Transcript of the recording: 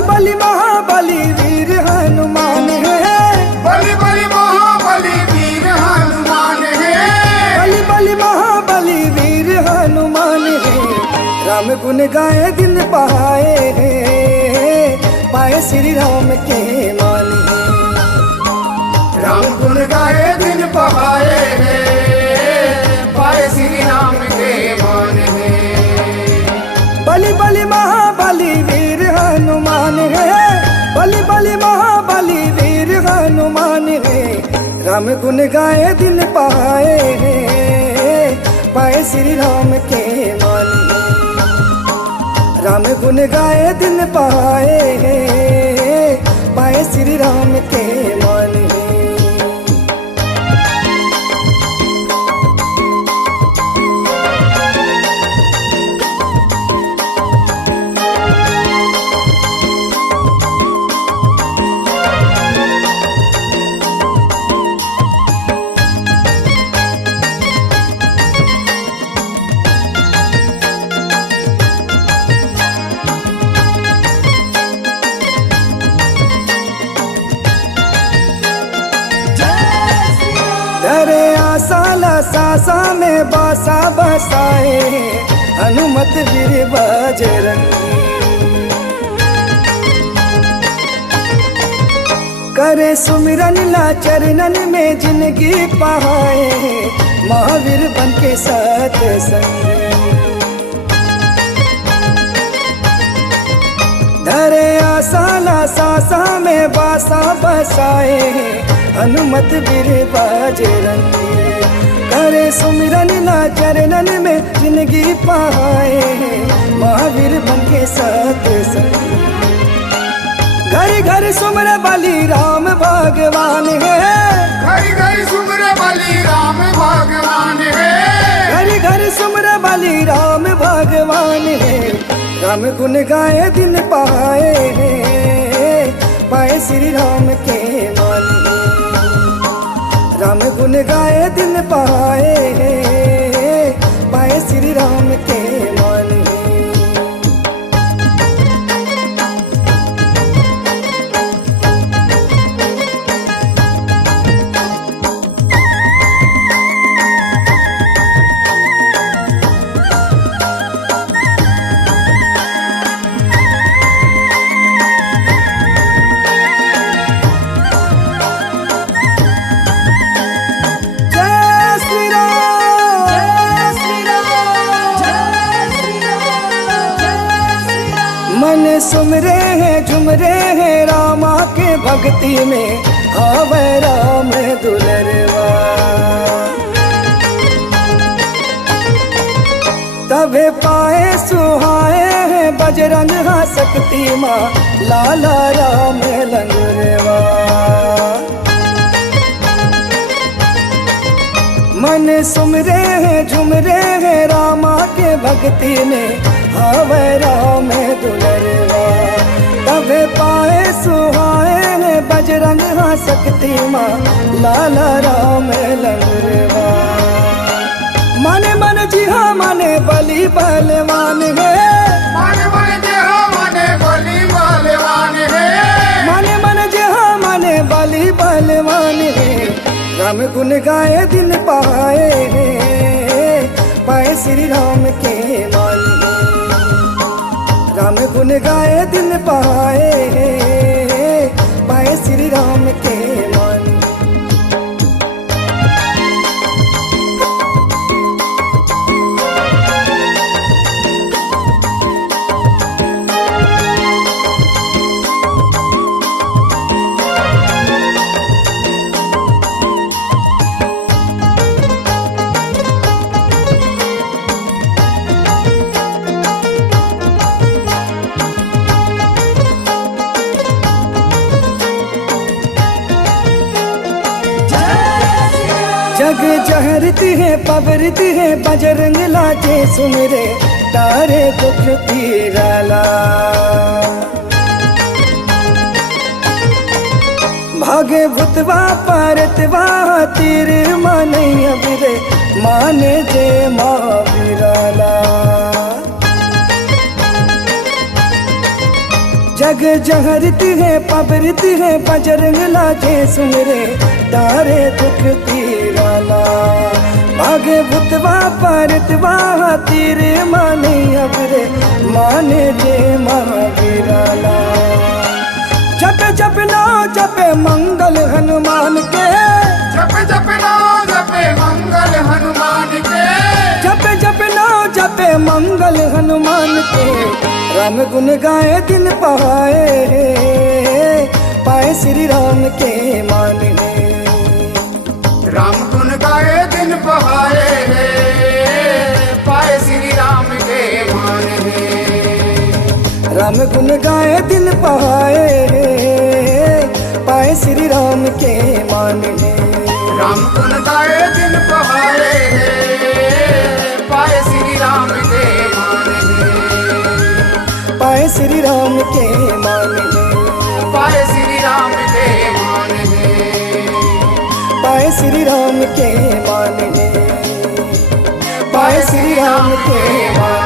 बलि बलि महाबली वीर हनुमान है। बलि बलि महाबली वीर हनुमान है। बलि बलि महाबली वीर हनुमान है। राम गुण गाए दिन पाए हैं, पाए श्री राम के मान है। राम गुण गाए दिन पाए हैं, पाए श्री राम के मान है। बलि बलि महाबली वीर हनुमान है। बलि बलि महाबली वीर हनुमान है। राम गुण गाए दिन पाए हैं, पाए श्री राम के मान है। राम गुण गाए दिन पाए हैं, पाए श्री राम के मान है। धरे आसाला सासा में बासा बसाए, हनुमत वीर बजरंगी। करे सुमिरन ला चरणन में जिंदगी पाए, महावीर बन के सत्संगी। धरे आसाला सासा में बासा बसाए, हनुमत वीर बजरंगी। करे सुमिरन ला चरणन में जिंदगी पाए, महावीर बन के सत्संगी। घर घर सुमर बलि राम भगवान है। घर घर सुमर बलि राम भगवान है। घर घर सुमर बलि राम भगवान है। राम गुण गाए दिन पाए हैं, पाए श्री राम के मान है। राम गुण गाए दिन पाए हैं, पाए श्री राम के मान है। मन सुमरे हैं झुमरे हैं रामा के भक्ति में, आवे राम दुलरवा। तबे पाए सुहाए हैं बजरंग हाँ शक्ति माँ, लाला राम लंगुरवा। मन सुमरे हैं झुमरे हैं रामा के भक्ति में, आवे राम दुलरवा। तबे पाए सुहाए हैं बजरंग हाँ शक्ति माँ, लाला राम लंगुरवा। माने मन जी हाँ माने बलि बलवान है। माने मन जे हाँ माने बलि बलवान है। माने मन जी हाँ माने बलि बलवान है। राम गुण गाए दिन पाए हैं, पाए श्री राम के मान है। राम गुण गाए दिन पाए हैं, पाए श्री राम के मान है। जग जहरती है पबरती है बजरंग लाजे सुमरे, तारे दुख पीराला। भागे भूतवा पारतवा तीर माने अबिरे, माने जे महावीराला। जग जहरती है पबरती है बजरंग लाजे सुन रे तारे दुख तीराला भागे भुतवा परतवा तीरे माने अबरे माने जे महावीराला जप जप ना जपे मंगल हनुमान के जप जप नाम जपे मंगल हनुमान के जप जप ना जपे मंगल हनुमान के राम गुण गाए दिन पाए पाए श्री राम के मान है राम गुण गाए दिन पहाए पाए श्री राम के मान है राम गुण गाए दिन पाए पाए श्री राम के मान है राम गुण गाए दिन पहाए पाए श्री राम के मान है पाए श्री राम के मान है पाए श्री राम के मान है पाए श्री राम के मान है पाए श्री राम के मान